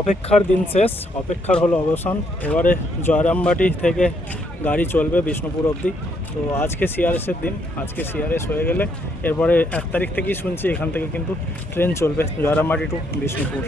অপেক্ষার দিন শেষ, অপেক্ষার হলো অবসান। এবারে জয়রামবাটি থেকে গাড়ি চলবে বিষ্ণুপুর অবধি। তো আজকে সিআরএসের দিন, আজকে সিআরএস হয়ে গেলে এরপরে 1 তারিখ থেকেই শুনছি এখান থেকে কিন্তু ট্রেন চলবে জয়রামবাটি টু বিষ্ণুপুর।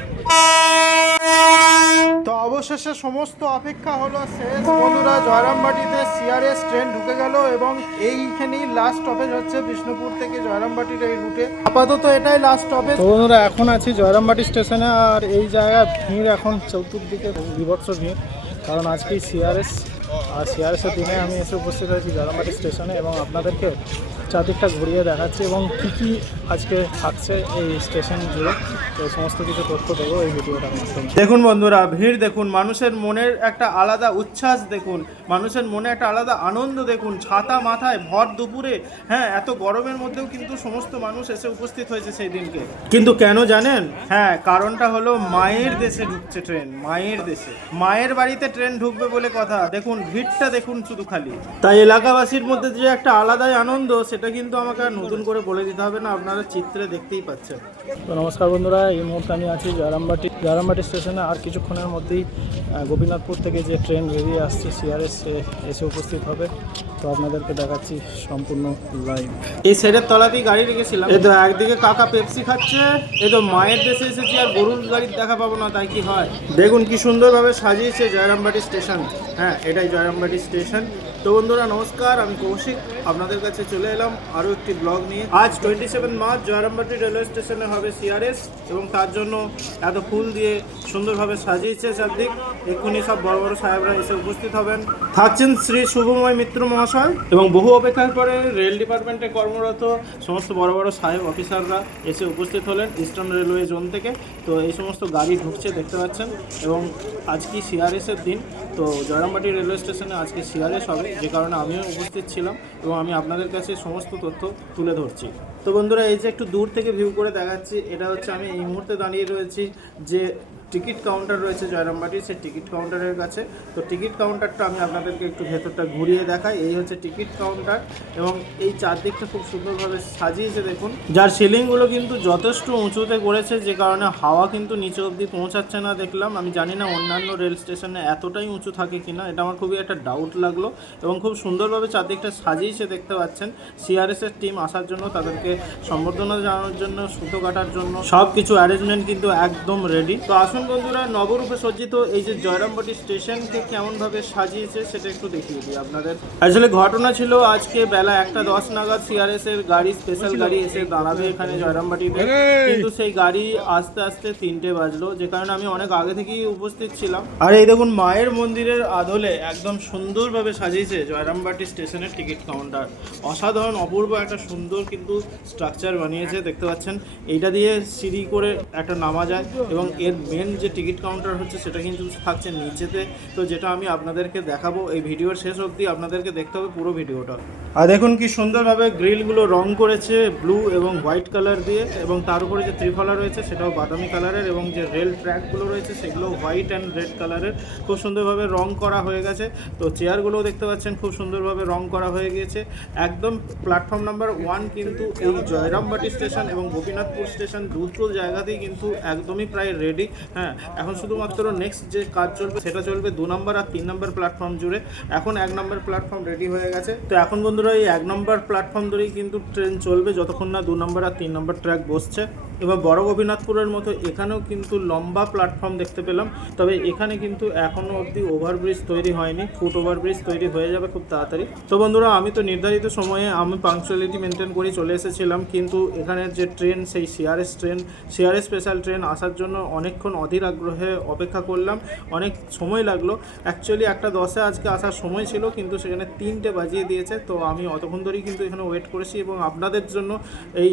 তো অবশেষে সমস্ত অপেক্ষা হলো শেষ বন্ধুরা। জয়রামবাটিতে সিআরএস ট্রেন ঢুকে গেল এবং এইখানেই লাস্ট স্টপেজ হচ্ছে বিষ্ণুপুর থেকে জয়রামবাটির এই রুটে। আপাতত এটাই লাস্ট স্টপেজ। তো বন্ধুরা এখন আছি জয়রামবাটি স্টেশনে, আর এই জায়গায় ভিড় এখন চতুর্দিকে বিভৎস ভিড়, কারণ আজকেই সিআরএস। আর সিআরএসের দিনে আমি এসে উপস্থিত হয়েছি জয়রামবাটি স্টেশনে এবং আপনাদেরকে চারদিকটা ঘুরিয়ে দেখাচ্ছি এবং কী কী আজকে থাকছে এই স্টেশন জুড়ে, তো সমস্ত কিছু তথ্য দেবো এই ভিডিওটার মাধ্যমে। দেখুন বন্ধুরা, ভিড় দেখুন, মানুষের মনের একটা আলাদা উচ্ছ্বাস দেখুন, মানুষের মনে একটা আলাদা আনন্দ দেখুন। ছাতা মাথায় ভর দুপুরে, হ্যাঁ, এত গরমের মধ্যেও কিন্তু সমস্ত মানুষ এসে উপস্থিত হয়েছে সেই দিনকে। কিন্তু কেন জানেন? হ্যাঁ, কারণটা হলো মায়ের দেশে ঢুকছে ট্রেন, মায়ের দেশে, মায়ের বাড়িতে ট্রেন ঢুকবে বলে কথা। দেখুন ভিড়টা দেখুন শুধু খালি। তাই এলাকাবাসীর মধ্যে যে একটা আলাদাই আনন্দ, সেটা কিন্তু আমাকে আর নতুন করে বলে দিতে হবে না, আপনারা চিত্রে দেখতেই পাচ্ছেন। তো নমস্কার বন্ধুরা, এই মুহূর্তে আমি আছি জয়রামবাটি স্টেশনে। আর কিছুক্ষণের মধ্যেই গোপীনাথপুর থেকে যে ট্রেন বেরিয়ে আসছে সিআরএস এসে উপস্থিত হবে। তো আপনাদেরকে দেখাচ্ছি সম্পূর্ণ লাইভ। এই সাইডের তলাতেই গাড়ি রেখেছিলাম। এই তো একদিকে কাকা পেপসি খাচ্ছে, এই তো মায়ের দেশে এসেছি আর গরুর গাড়ির দেখা পাবো না, তাই কি হয়? দেখুন কি সুন্দরভাবে সাজিয়েছে জয়রামবাটি স্টেশন। হ্যাঁ, এটাই জয়রামবাটি স্টেশন। তো বন্ধুরা নমস্কার, আমি কৌশিক আপনাদের কাছে চলে এলাম আরও একটি ব্লগ নিয়ে। আজ 27 মার্চ জয়রামবাটি রেলওয়ে স্টেশনে হবে সিআরএস এবং তার জন্য এত ফুল দিয়ে সুন্দরভাবে সাজিয়েছে চারদিক। এক্ষুনি সব বড় বড় সাহেবরা এসে উপস্থিত হবেন। থাকছেন শ্রী শুভময় মিত্র মহাশয় এবং বহু অপেক্ষার পরে রেল ডিপার্টমেন্টে কর্মরত সমস্ত বড় বড় সাহেব অফিসাররা এসে উপস্থিত হলেন ইস্টার্ন রেলওয়ে জোন থেকে। তো এই সমস্ত গাড়ি ঢুকছে দেখতে পাচ্ছেন এবং আজকে সিআরএসের দিন। তো জয়রামবাটি রেলওয়ে স্টেশনে আজকে সিআরএস হবে, যে কারণে আমিও উপস্থিত ছিলাম এবং আমি আপনাদের কাছে সমস্ত তথ্য তুলে ধরছি। তো বন্ধুরা, এই যে একটু দূর থেকে ভিউ করে দেখাচ্ছি, এটা হচ্ছে আমি এই মুহূর্তে দাঁড়িয়ে রয়েছি যে টিকিট কাউন্টার রয়েছে জয়রামবাটির, সেই টিকিট কাউন্টারের কাছে। তো টিকিট কাউন্টারটা আমি আপনাদেরকে একটু ভেতরটা ঘুরিয়ে দেখাই। এই হচ্ছে টিকিট কাউন্টার এবং এই চারদিকটা খুব সুন্দরভাবে সাজিয়েছে দেখুন, যার সিলিংগুলো কিন্তু যথেষ্ট উঁচুতে করেছে, যে কারণে হাওয়া কিন্তু নিচে অবধি পৌঁছাচ্ছে না দেখলাম। আমি জানি না অন্যান্য রেল স্টেশনে এতটাই উঁচু থাকে কিনা, এটা আমার খুবই একটা ডাউট লাগলো। এবং খুব সুন্দরভাবে চারদিকটা সাজিয়েছে দেখতে পাচ্ছেন। সিআরএসের টিম আসার জন্য, তাদেরকে সম্বর্ধনা জানানোর জন্য, সুতো কাটার জন্য সব কিছু অ্যারেঞ্জমেন্ট কিন্তু একদম রেডি। তো আসুন বন্ধুরা, নবরূপে সজ্জিত এই যে জয়রামবাটি স্টেশনকে কেমনভাবে সাজিয়েছে সেটা একটু দেখিয়ে দিই আপনাদের। আসলে ঘটনা ছিল আজকে বেলা 1:10 নাগাদ সিআরএস এর গাড়ি, স্পেশাল গাড়ি এসে দাঁড়াবে এখানে জয়রামবাটিতে, কিন্তু সেই গাড়ি আস্তে আস্তে 3টে বাজলো, যে কারণে আমি অনেক আগে থেকেই উপস্থিত ছিলাম। আর এই দেখুন মায়ের মন্দিরের আদলে একদম সুন্দরভাবে সাজিয়েছে জয়রামবাটি স্টেশনের টিকিট কাউন্টার। অসাধারণ অপূর্ব একটা সুন্দর কিন্তু স্ট্রাকচার বানিয়েছে দেখতে পাচ্ছেন। এইটা দিয়ে সিঁড়ি করে একটা নামা যায় এবং এর মেন যে টিকিট কাউন্টার হচ্ছে সেটা কিন্তু থাকছে নিচেতে। তো যেটা আমি আপনাদেরকে দেখাবো এই ভিডিওর শেষ অবধি, আপনাদেরকে দেখতে হবে পুরো ভিডিওটা। আর দেখুন কি সুন্দরভাবে গ্রিলগুলো রং করেছে ব্লু এবং হোয়াইট কালার দিয়ে, এবং তার উপরে যে ত্রিফলা রয়েছে সেটাও বাদামি কালারের, এবং যে রেল ট্র্যাকগুলো রয়েছে সেগুলো হোয়াইট অ্যান্ড রেড কালারের। খুব সুন্দরভাবে রং করা হয়ে গেছে। তো চেয়ারগুলোও দেখতে পাচ্ছেন খুব সুন্দরভাবে রং করা হয়ে গিয়েছে। একদম প্ল্যাটফর্ম নাম্বার 1 কিন্তু এই জয়রামবাটি স্টেশন এবং গোপীনাথপুর স্টেশন দুটো জায়গাতেই কিন্তু একদমই প্রায় রেডি। হ্যাঁ, এখন শুধুমাত্র নেক্সট যে কাজ চলবে সেটা চলবে 2 নম্বর আর 3 নম্বর প্ল্যাটফর্ম জুড়ে। এখন 1 নম্বর প্ল্যাটফর্ম রেডি হয়ে গেছে। তো এখন বন্ধুরা এই 1 নম্বর প্ল্যাটফর্ম ধরেই কিন্তু ট্রেন চলবে যতক্ষণ না 2 নম্বর আর 3 নম্বর ট্র্যাক বসছে। এবার বড় গোপীনাথপুরের মতো এখানেও কিন্তু লম্বা প্ল্যাটফর্ম দেখতে পেলাম, তবে এখানে কিন্তু এখনও অবধি ওভারব্রিজ তৈরি হয়নি। ফুট ওভারব্রিজ তৈরি হয়ে যাবে খুব তাড়াতাড়ি। তো বন্ধুরা, আমি তো নির্ধারিত সময়ে আমি পাংচুয়ালিটি মেনটেন করে চলে এসেছিলাম, কিন্তু এখানের যে ট্রেন সেই সিআরএস স্পেশাল ট্রেন আসার জন্য অনেকক্ষণ অধীর আগ্রহে অপেক্ষা করলাম, অনেক সময় লাগলো। অ্যাকচুয়ালি 1:10 আজকে আসার সময় ছিল, কিন্তু সেখানে 3টে বাজিয়ে দিয়েছে। তো আমি অতক্ষণ ধরেই কিন্তু এখানে ওয়েট করেছি এবং আপনাদের জন্য এই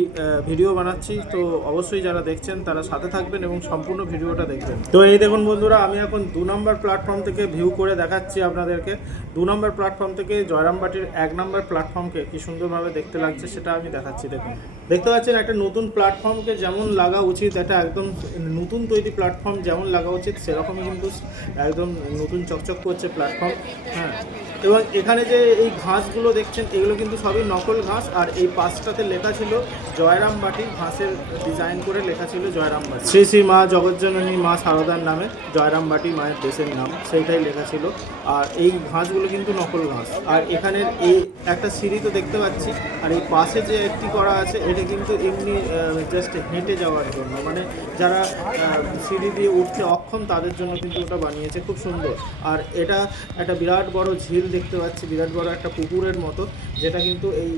ভিডিও বানাচ্ছি। তো অবশ্যই যারা দেখছেন তারা সাথে থাকবেন এবং সম্পূর্ণ ভিডিওটা দেখবেন। তো এই দেখুন বন্ধুরা, আমি এখন 2 নম্বর প্ল্যাটফর্ম থেকে ভিউ করে দেখাচ্ছি আপনাদেরকে। 2 নম্বর প্ল্যাটফর্ম থেকে জয়রামবাটির 1 নম্বর প্ল্যাটফর্মকে কি সুন্দরভাবে দেখতে লাগছে সেটা আমি দেখাচ্ছি। দেখুন, দেখতে পাচ্ছেন একটা নতুন প্ল্যাটফর্মকে যেমন লাগা উচিত, এটা একদম নতুন তৈরি প্ল্যাটফর্ম যেমন লাগা উচিত সেরকমই কিন্তু একদম নতুন চকচক করছে প্ল্যাটফর্ম। হ্যাঁ, এবং এখানে যে এই ঘাসগুলো দেখছেন এগুলো কিন্তু সবই নকল ঘাস, আর এই পাশটাতে লেখা ছিল জয়রামবাটি ঘাসের ডিজাইন ডিজাইন করে লেখা ছিল জয়রামবাটি। শ্রী শ্রী মা জগজ্জননী মা শারদার নামে জয়রামবাটি মায়ের দেশের নাম, সেইটাই লেখা ছিল। আর এই ঘাসগুলো কিন্তু নকল ঘাস। আর এখানের এই একটা সিঁড়ি তো দেখতে পাচ্ছি, আর এই পাশে যে একটি করা আছে এটা কিন্তু এমনি জাস্ট হেঁটে যাওয়ার জন্য, মানে যারা সিঁড়ি দিয়ে উঠতে অক্ষম তাদের জন্য কিন্তু ওটা বানিয়েছে, খুব সুন্দর। আর এটা একটা বিরাট বড় ঝিল দেখতে পাচ্ছি, বিরাট বড় একটা পুকুরের মতো, যেটা কিন্তু এই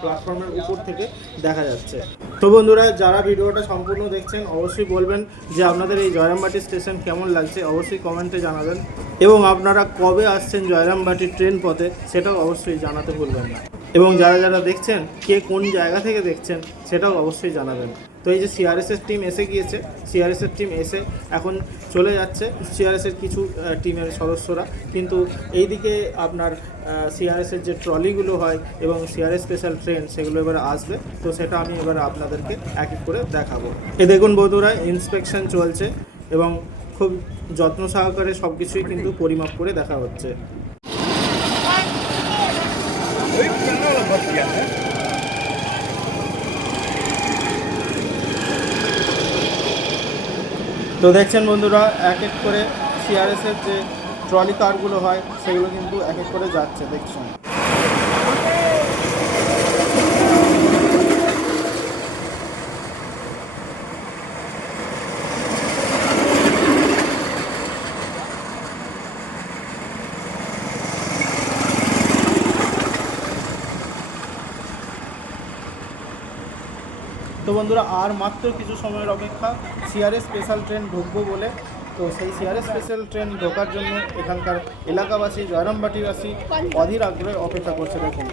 প্ল্যাটফর্মের উপর থেকে দেখা যাচ্ছে। তো বন্ধুরা, যারা ভিডিওটা সম্পূর্ণ দেখছেন অবশ্যই বলবেন যে আপনাদের এই জয়রামবাটি স্টেশন কেমন লাগছে, অবশ্যই কমেন্টে জানাবেন। এবং আপনারা কবে আসছেন জয়রামবাটি ট্রেন পথে সেটাও অবশ্যই জানাতে ভুলবেন না। এবং যারা যারা দেখছেন কে কোন জায়গা থেকে দেখছেন সেটাও অবশ্যই জানাবেন। তো এই যে সিআরএসের টিম এসে গিয়েছে, সিআরএসের টিম এসে এখন চলে যাচ্ছে সিআরএসের কিছু টিমের সদস্যরা, কিন্তু এইদিকে আপনার সিআরএসের যে ট্রলিগুলো হয় এবং সিআরএস স্পেশাল ট্রেন সেগুলো এবার আসবে। তো সেটা আমি এবার আপনাদেরকে এক এক করে দেখাবো। দেখুন বন্ধুরা, ইন্সপেকশন চলছে এবং খুব যত্ন সহকারে সব কিছুই কিন্তু পরিমাপ করে দেখা হচ্ছে। তো দেখছেন বন্ধুরা, এক এক করে সিআরএসের যে ট্রলি কারগুলো হয় সেগুলো কিন্তু এক এক করে যাচ্ছে, দেখছেন। তো বন্ধুরা, আর মাত্র কিছু সময়ের অপেক্ষা, সিআরএস স্পেশাল ট্রেন ঢুকবো বলে। তো সেই সিআরএস স্পেশাল ট্রেন ঢোকার জন্য এখানকার এলাকাবাসী, জয়রামবাটিবাসী অধীর আগ্রহে অপেক্ষা করছে। দেখুন,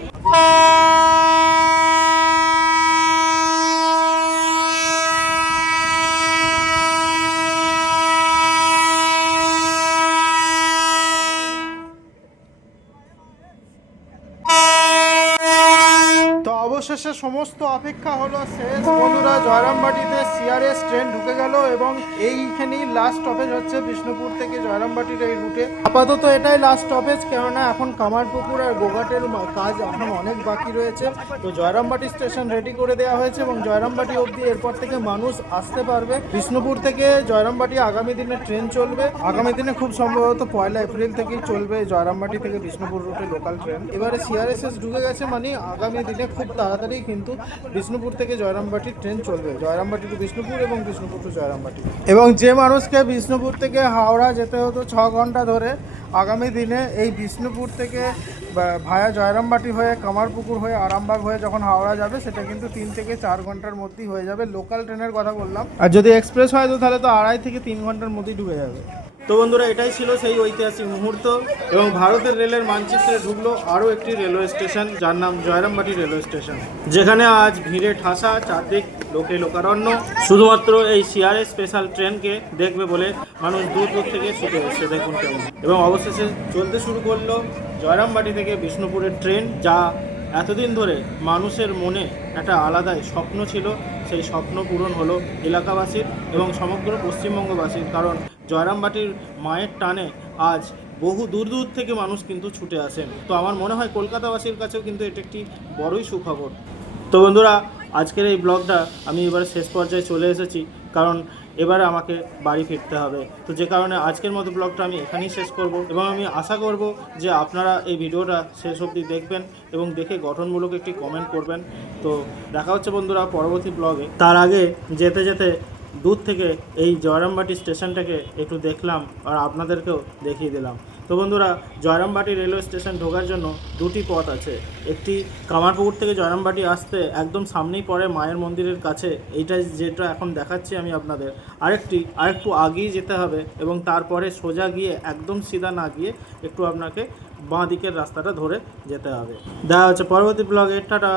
অবশেষে সমস্ত অপেক্ষা হলো শেষ বন্ধুরা। জয়রামবাটিতে সিআরএস ট্রেন ঢুকে গেল এবং এইখানেই লাস্ট স্টপেজ হচ্ছে বিষ্ণুপুর থেকে জয়রামবাটির এই রুটে। আপাতত এটাই লাস্ট স্টপেজ, কেননা এখন কামারপুকুর আর গোঘাটের কাজ এখন অনেক বাকি রয়েছে। তো জয়রামবাটি স্টেশন রেডি করে দেওয়া হয়েছে এবং জয়রামবাটি অবধি এরপর থেকে মানুষ আসতে পারবে। বিষ্ণুপুর থেকে জয়রামবাটি আগামী দিনে ট্রেন চলবে, আগামী দিনে খুব সম্ভবত 1 এপ্রিল থেকেই চলবে জয়রামবাটি থেকে বিষ্ণুপুর রুটে লোকাল ট্রেন। এবারে সিআরএসএস ঢুকে গেছে মানে আগামী দিনে খুব তাড়াতাড়ি কিন্তু বিষ্ণুপুর থেকে জয়রামবাটি ট্রেন চলবে, জয়রামবাটি টু বিষ্ণুপুর এবং বিষ্ণুপুর টু জয়রামবাটি। এবং যে মানুষকে বিষ্ণুপুর থেকে হাওড়া যেতে হতো 6 ঘন্টা ধরে, আগামী দিনে এই বিষ্ণুপুর থেকে ভায়া জয়রামবাটি হয়ে কামারপুকুর হয়ে আরামবাগ হয়ে যখন হাওড়া যাবে সেটা কিন্তু 3 থেকে 4 ঘন্টার মধ্যেই হয়ে যাবে। লোকাল ট্রেনের কথা বললাম, আর যদি এক্সপ্রেস হয় তো তাহলে তো 2.5 থেকে 3 ঘন্টার মধ্যেই ঢুকে যাবে। তো বন্ধুরা, এটাই ছিল সেই ঐতিহাসিক মুহূর্ত এবং ভারতের রেলের মানচিত্রে ঢুকলো আরও একটি রেলওয়ে স্টেশন, যার নাম জয়রামবাটি রেলওয়ে স্টেশন, যেখানে আজ ভিড়ে ঠাসা, চারদিক লোকে লোকারণ্য। শুধুমাত্র এই সিআরএস স্পেশাল ট্রেনকে দেখবে বলে মানুষ দূর দূর থেকে ছুটে এসছে, দেখুন কেমন। এবং অবশেষে চলতে শুরু করলো জয়রামবাটি থেকে বিষ্ণুপুরের ট্রেন, যা এতদিন ধরে মানুষের মনে একটা আলাদাই স্বপ্ন ছিল। সেই স্বপ্ন পূরণ হলো এলাকাবাসীর এবং সমগ্র পশ্চিমবঙ্গবাসীর, কারণ জয়রামবাটির মায়ের টানে আজ বহু দূর দূর থেকে মানুষ কিন্তু ছুটে আসেন। তো আমার মনে হয় কলকাতাবাসীর কাছেও কিন্তু এটা একটি বড়ই সুখবর। তো বন্ধুরা, আজকের এই ব্লগটা আমি এবারে শেষ পর্যায়ে চলে এসেছি, কারণ এবারে আমাকে বাড়ি ফিরতে হবে। তো যে কারণে আজকের মতো ব্লগটা আমি এখানেই শেষ করব এবং আমি আশা করব যে আপনারা এই ভিডিওটা শেষ অবধি দেখবেন এবং দেখে গঠনমূলক একটি কমেন্ট করবেন। তো দেখা হচ্ছে বন্ধুরা পরবর্তী ব্লগে। তার আগে যেতে যেতে দূর থেকে এই জয়রামবাটি স্টেশনটাকে একটু দেখলাম আর আপনাদেরকেও দেখিয়ে দিলাম। তো বন্ধুরা, জয়রামবাটি রেলওয়ে স্টেশন ঢোকার জন্য দুটি পথ আছে। একটি কামারপুকুর থেকে জয়রামবাটি আসতে একদম সামনেই পড়ে মায়ের মন্দিরের কাছে, এইটা যেটা এখন দেখাচ্ছি আমি আপনাদের। আরেকটু আগেই যেতে হবে এবং তারপরে সোজা গিয়ে একদম সিধা না গিয়ে একটু আপনাকে বাঁ দিকের রাস্তাটা ধরে যেতে হবে। দেখা হচ্ছে পরবর্তী ব্লগে। টাটা।